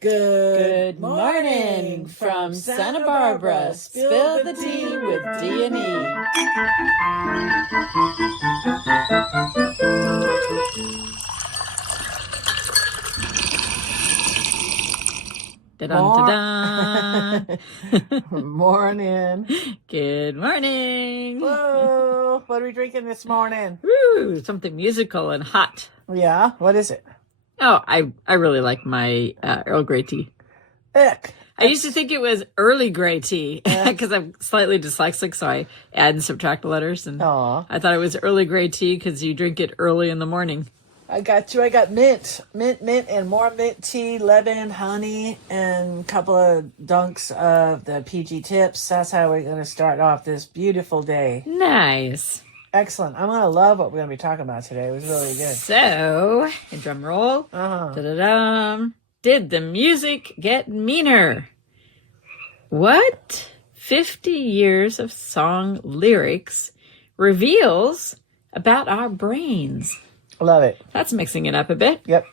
Good morning from Santa Barbara. Spill the tea with D&E. Da-dun, Morning. Good morning. Whoa, what are we drinking this morning? Woo, something musical and hot. Yeah, what is it? Oh, I really like my Earl Grey tea. Ick. I used to think it was early gray tea because I'm slightly dyslexic, so I add and subtract letters. And I thought it was early gray tea because you drink it early in the morning. I got you. I got mint, and more mint tea, lemon, honey, and a couple of dunks of the PG tips. That's how we're going to start off this beautiful day. Nice. Excellent. I'm going to love what we're going to be talking about today. It was really good. So, drum roll. Da-da-dum. Did the music get meaner? What 50 years of song lyrics reveals about our brains? Love it. That's mixing it up a bit. Yep.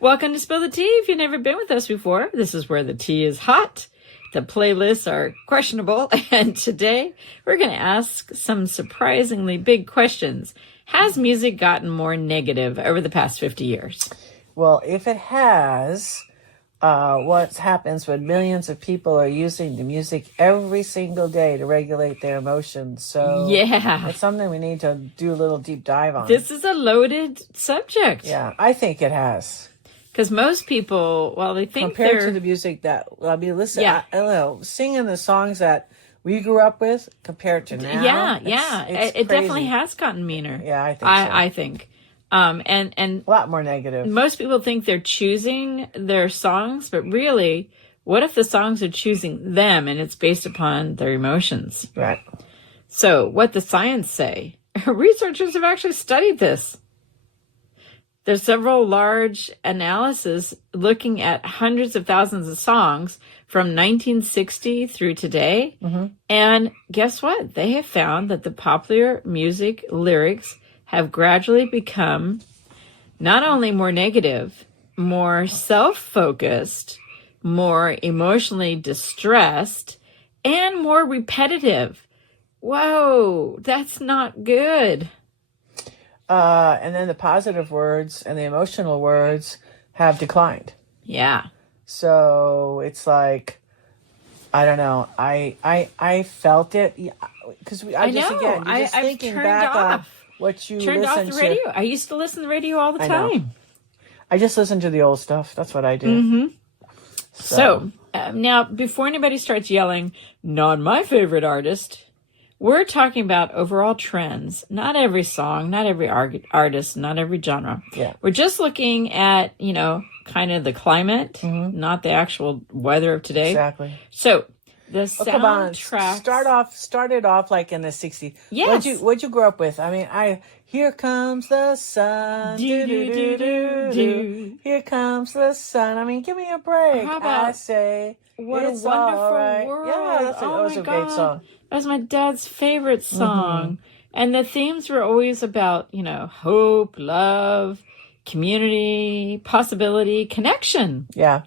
Welcome to Spill the Tea. If you've never been with us before, this is where the tea is hot. The playlists are questionable. And today we're going to ask some surprisingly big questions. Has music gotten more negative over the past 50 years? Well, if it has, what happens when millions of people are using the music every single day to regulate their emotions? So yeah, it's something we need to do a little deep dive on. This is a loaded subject. Yeah, I think it has. Because most people, well, they think compared to the music that, I mean, listen, I don't know, singing the songs that we grew up with compared to now. It definitely has gotten meaner. Yeah, I think so. I think. And a lot more negative. Most people think they're choosing their songs, but really, what if the songs are choosing them and it's based upon their emotions? Right. So what the science say? Researchers have actually studied this. There's several large analyses looking at hundreds of thousands of songs from 1960 through today. Mm-hmm. And guess what? They have found that the popular music lyrics have gradually become not only more negative, more self-focused, more emotionally distressed, and more repetitive. Whoa, that's not good. And then the positive words and the emotional words have declined. Yeah. So it's like, I don't know. I felt it because I just thinking back on what you turned off the radio. I used to listen to the radio all the time. I just listen to the old stuff. That's what I do. Mm-hmm. So now, before anybody starts yelling, "Not my favorite artist," we're talking about overall trends. Not every song, not every artist, not every genre. Yeah. We're just looking at, kind of the climate, not the actual weather of today. Exactly. So the soundtrack started off like in the 60s. Yes. What'd you grow up with? I mean, here comes the sun. Do, do, do, do, do. Here comes the sun. I mean, give me a break. How about, I say, what it's a wonderful all right. world. Yeah, that was a great song. That was my dad's favorite song. And the themes were always about, hope, love, community, possibility, connection. Yeah.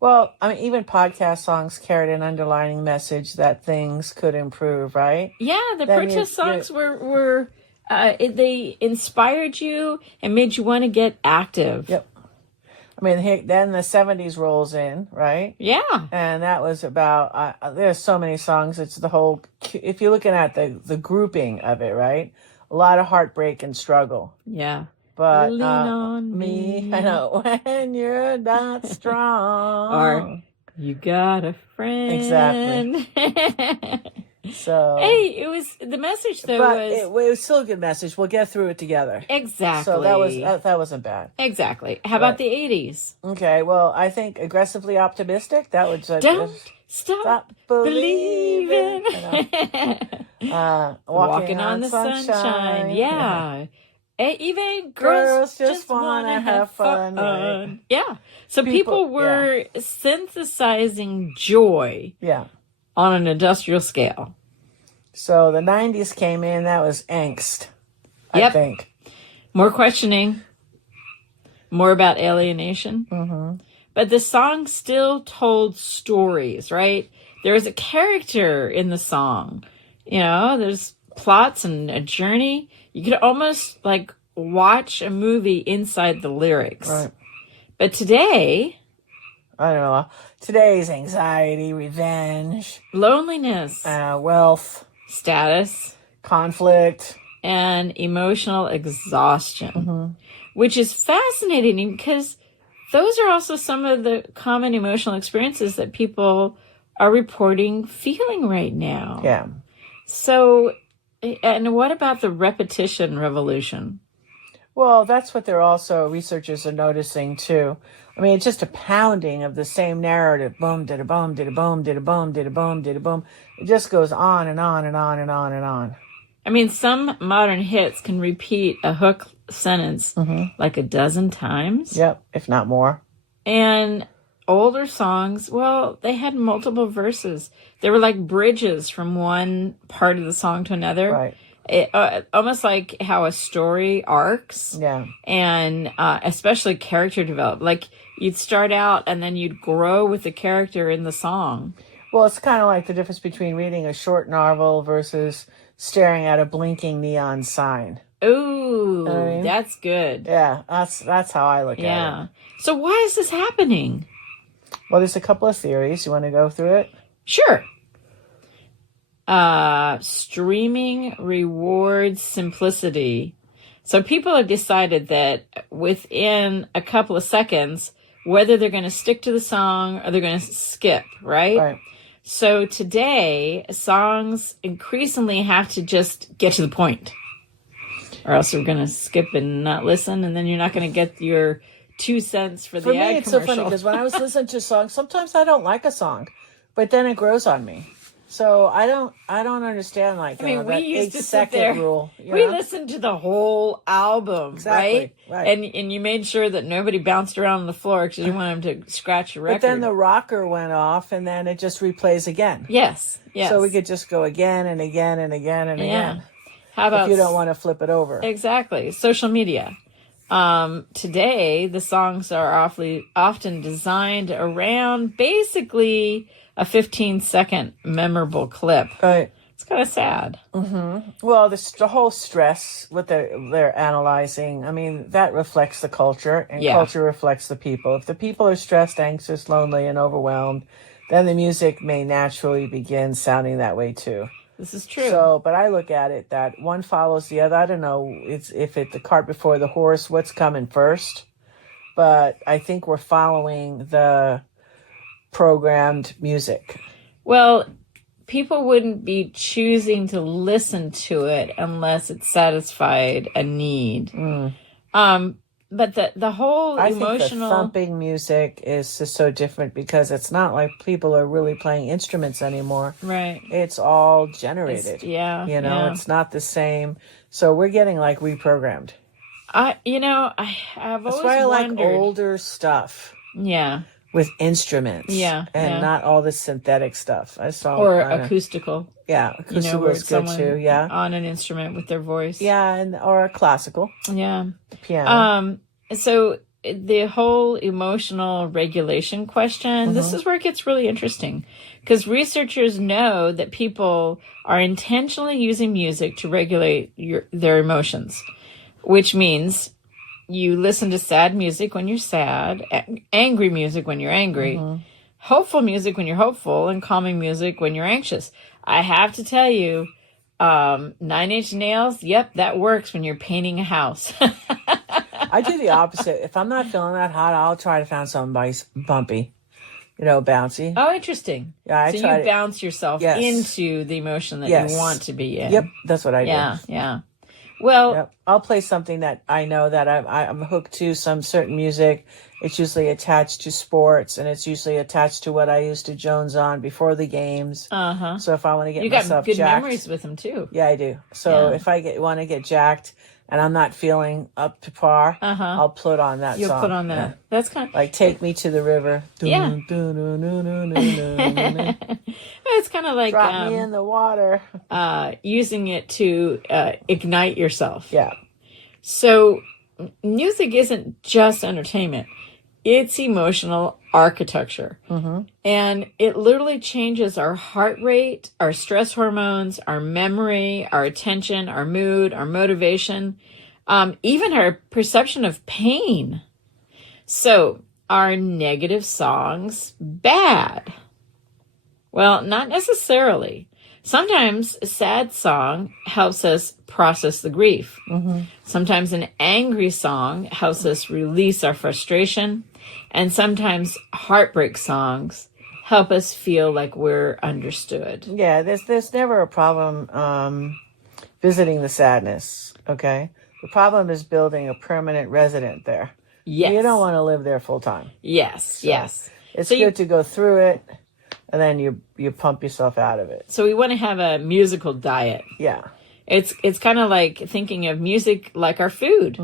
Well, I mean, even podcast songs carried an underlining message that things could improve, right? Yeah, the protest songs were they inspired you and made you want to get active. Yep. I mean, then the 70s rolls in, right? Yeah. And that was about, there's so many songs. It's the whole, if you're looking at the grouping of it, right? A lot of heartbreak and struggle. Yeah. But lean on me. I know, when you're not strong. Or you got a friend. Exactly. So hey, the message though it was still a good message. We'll get through it together. Exactly. So that wasn't bad. Exactly. How about the 80s? Okay, well, I think aggressively optimistic. That would don't stop believing. Walking on the sunshine. Yeah. Even girls just want to have fun. Right? Yeah. So people were synthesizing joy. Yeah. On an industrial scale. So the 90s came in, that was angst, I think. More questioning, more about alienation. but the song still told stories, right? There was a character in the song. There's plots and a journey. You could almost like watch a movie inside the lyrics. Right. But today, I don't know. Today's anxiety, revenge, loneliness, wealth, status, conflict, and emotional exhaustion, which is fascinating because those are also some of the common emotional experiences that people are reporting feeling right now. Yeah. So, and what about the repetition revolution? Well, that's what researchers are noticing too. I mean, it's just a pounding of the same narrative. Boom, did a boom, did a boom, did a boom, did a boom, did a boom. It just goes on and on and on and on and on. I mean, some modern hits can repeat a hook sentence like a dozen times. Yep, if not more. And older songs, well, they had multiple verses. They were like bridges from one part of the song to another. Right. Almost like how a story arcs. Yeah. And especially character development. Like you'd start out and then you'd grow with the character in the song. Well, it's kind of like the difference between reading a short novel versus staring at a blinking neon sign. Ooh, I mean, that's good. Yeah, that's how I look at it. Yeah. So why is this happening? Well, there's a couple of theories. You want to go through it? Sure. Streaming rewards simplicity. So people have decided that within a couple of seconds, whether they're going to stick to the song or they're going to skip, right? Right. So today, songs increasingly have to just get to the point, or else we're going to skip and not listen, and then you're not going to get your 2 cents for the ad commercial. For me, it's so funny because when I was listening to songs, sometimes I don't like a song, but then it grows on me. So I don't understand that we used to sit 8-second there. rule. We listened to the whole album, Exactly, right. And you made sure that nobody bounced around on the floor because you didn't want them to scratch your record. But then the rocker went off, and then it just replays again. Yes. So we could just go again and again and again and again. How about if you don't want to flip it over? Exactly. Social media. Today, the songs are often designed around basically a 15-second memorable clip. Right. It's kind of sad. Well, the whole stress, what they're analyzing, I mean, that reflects the culture, and culture reflects the people. If the people are stressed, anxious, lonely, and overwhelmed, then the music may naturally begin sounding that way too. This is true. So, but I look at it that one follows the other. I don't know if it's the cart before the horse, what's coming first. But I think we're following the programmed music. Well, people wouldn't be choosing to listen to it unless it satisfied a need. But the whole emotional... I think the thumping music is just so different because it's not like people are really playing instruments anymore. Right. It's all generated. It's not the same. So we're getting like reprogrammed. I've always That's why I wondered. like older stuff. Yeah. With instruments. And not all the synthetic stuff. Or acoustical. Yeah, acoustical where is good too. Yeah. On an instrument with their voice. Yeah, or classical. Yeah. The piano. So the whole emotional regulation question, this is where it gets really interesting. Because researchers know that people are intentionally using music to regulate their emotions. Which means you listen to sad music when you're sad, angry music when you're angry, hopeful music when you're hopeful, and calming music when you're anxious. I have to tell you, 9 Inch Nails, yep, that works when you're painting a house. I do the opposite. If I'm not feeling that hot, I'll try to find something bumpy, bouncy. Oh, interesting. Yeah, so you bounce yourself into the emotion that you want to be in. Yep, that's what I do. Yeah. Well, I'll play something that I know that I'm hooked to, some certain music. It's usually attached to sports, and it's usually attached to what I used to Jones on before the games. So if I want to get myself good jacked, memories with them too. Yeah, I do. So if I want to get jacked and I'm not feeling up to par, I'll put on that song. You'll put on that. Yeah. That's kind of like "Take Me to the River." Yeah. It's kind of like drop me in the water. Using it to ignite yourself. Yeah. So music isn't just entertainment. It's emotional architecture. And it literally changes our heart rate, our stress hormones, our memory, our attention, our mood, our motivation, even our perception of pain. So, are negative songs bad? Well, not necessarily. Sometimes a sad song helps us process the grief. Sometimes an angry song helps us release our frustration. And sometimes heartbreak songs help us feel like we're understood. Yeah, there's never a problem visiting the sadness, okay? The problem is building a permanent resident there. Yes. You don't want to live there full time. Yes, yes. It's So good to go through it, and then you pump yourself out of it. So we want to have a musical diet. Yeah. It's kind of like thinking of music like our food.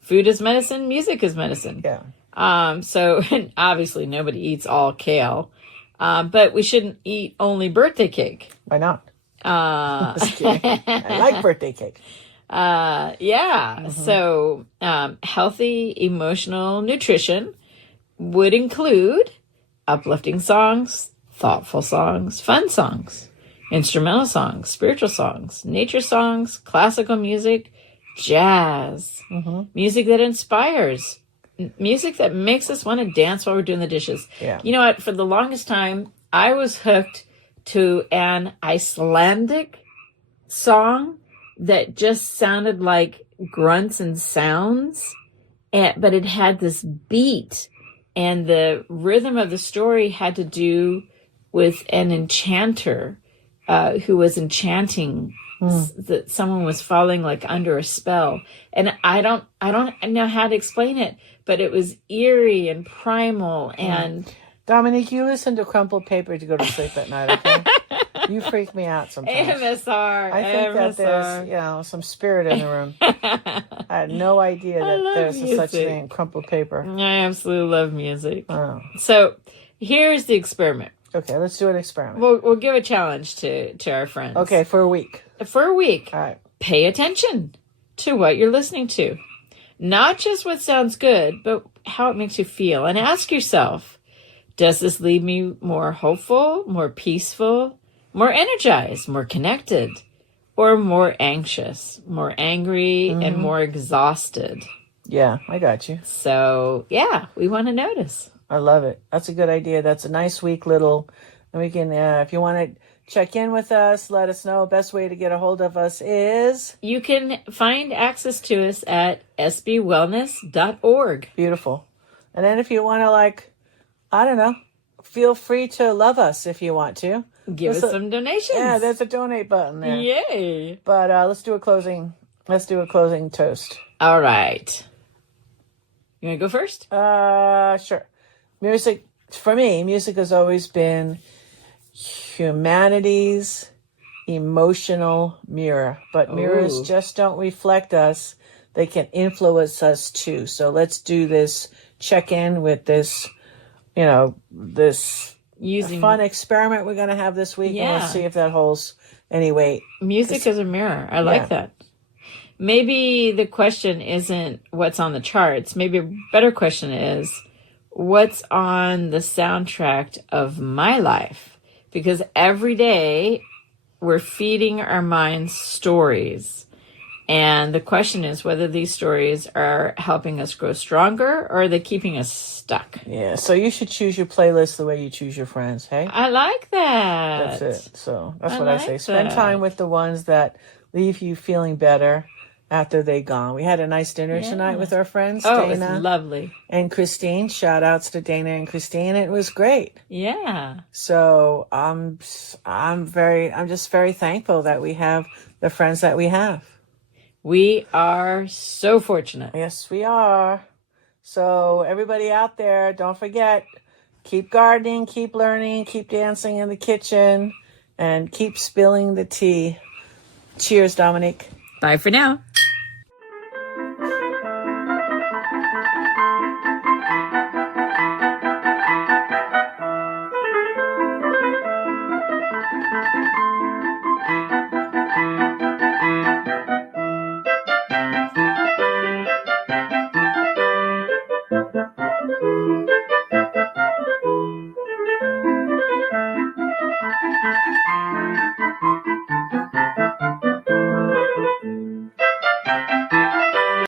Food is medicine, music is medicine. Yeah. So and obviously nobody eats all kale, but we shouldn't eat only birthday cake. Why not? Just kidding. I like birthday cake. Yeah. So healthy emotional nutrition would include uplifting songs, thoughtful songs, fun songs, instrumental songs, spiritual songs, nature songs, classical music, jazz, music that inspires, music that makes us want to dance while we're doing the dishes. Yeah. You know what? For the longest time, I was hooked to an Icelandic song that just sounded like grunts and sounds, but it had this beat, and the rhythm of the story had to do with an enchanter who was enchanting that someone was falling like under a spell. And I don't know how to explain it, but it was eerie and primal and Dominique, you listen to Crumpled Paper to go to sleep at night, okay? You freak me out sometimes. AMSR. I think that there's, some spirit in the room. I had no idea that there's such a thing, crumpled paper. I absolutely love music. Oh. So here's the experiment. Okay, let's do an experiment. We'll give a challenge to our friends. Okay, for a week. For a week. All right. Pay attention to what you're listening to. Not just what sounds good, but how it makes you feel. And ask yourself, does this leave me more hopeful, more peaceful, more energized, more connected, or more anxious, more angry, and more exhausted? Yeah, I got you. So, yeah, we want to notice. I love it. That's a good idea. That's a nice week little. And we can, if you want to check in with us, let us know. Best way to get a hold of us is... You can find access to us at sbwellness.org. Beautiful. And then if you want to, I don't know, feel free to love us if you want to. Give us some donations. Yeah, there's a donate button there. Yay. But let's do a closing toast. All right. You want to go first? Sure. Music, for me, music has always been humanity's emotional mirror. But mirrors just don't reflect us. They can influence us too. So let's do this check-in with this, this fun experiment we're going to have this week. And we'll see if that holds any weight. Music is a mirror. I like that. Maybe the question isn't what's on the charts. Maybe a better question is, what's on the soundtrack of my life? Because every day we're feeding our minds stories. And the question is whether these stories are helping us grow stronger or are they keeping us stuck? Yeah, so you should choose your playlist the way you choose your friends, hey? I like that. That's it. So that's what I say. Spend time with the ones that leave you feeling better after they're gone. We had a nice dinner tonight with our friends, Dana. It was lovely. And Christine. Shout outs to Dana and Christine. It was great. Yeah. So I'm just very thankful that we have the friends that we have. We are so fortunate. Yes, we are. So everybody out there, don't forget, keep gardening, keep learning, keep dancing in the kitchen, and keep spilling the tea. Cheers, Dominique. Bye for now.